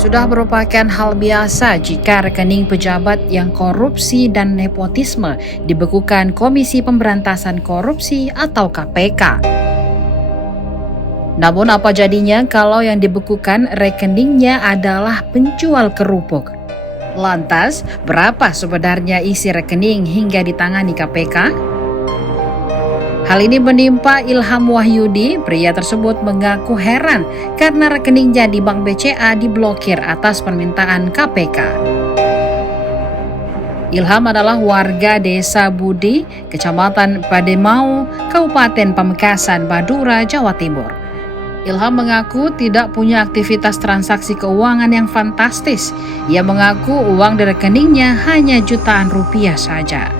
Sudah merupakan hal biasa jika rekening pejabat yang korupsi dan nepotisme dibekukan Komisi Pemberantasan Korupsi atau KPK. Namun apa jadinya kalau yang dibekukan rekeningnya adalah penjual kerupuk? Lantas, berapa sebenarnya isi rekening hingga ditangani KPK? Hal ini menimpa Ilham Wahyudi. Pria tersebut mengaku heran karena rekeningnya di Bank BCA diblokir atas permintaan KPK. Ilham adalah warga Desa Budi, Kecamatan Pademau, Kabupaten Pamekasan, Madura, Jawa Timur. Ilham mengaku tidak punya aktivitas transaksi keuangan yang fantastis. Ia mengaku uang di rekeningnya hanya jutaan rupiah saja.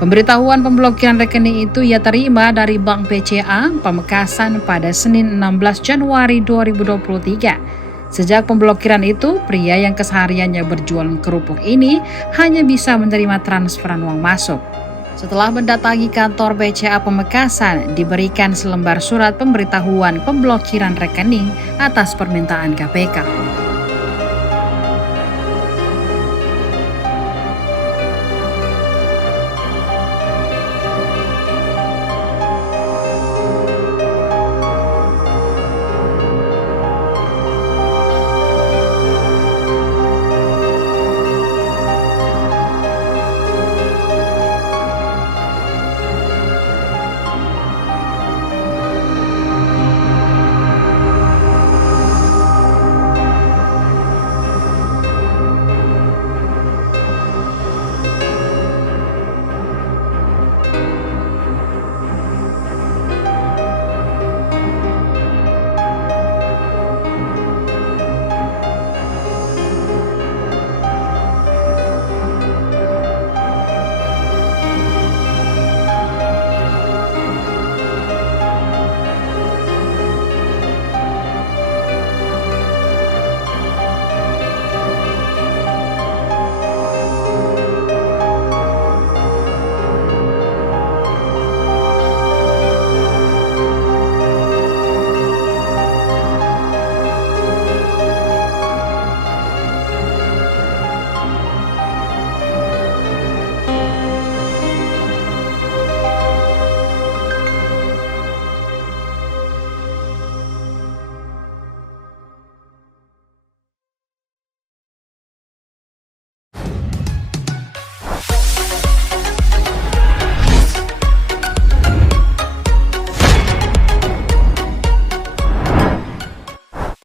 Pemberitahuan pemblokiran rekening itu ia terima dari Bank BCA Pamekasan pada Senin 16 Januari 2023. Sejak pemblokiran itu, pria yang kesehariannya berjualan kerupuk ini hanya bisa menerima transferan uang masuk. Setelah mendatangi kantor BCA Pamekasan, diberikan selembar surat pemberitahuan pemblokiran rekening atas permintaan KPK.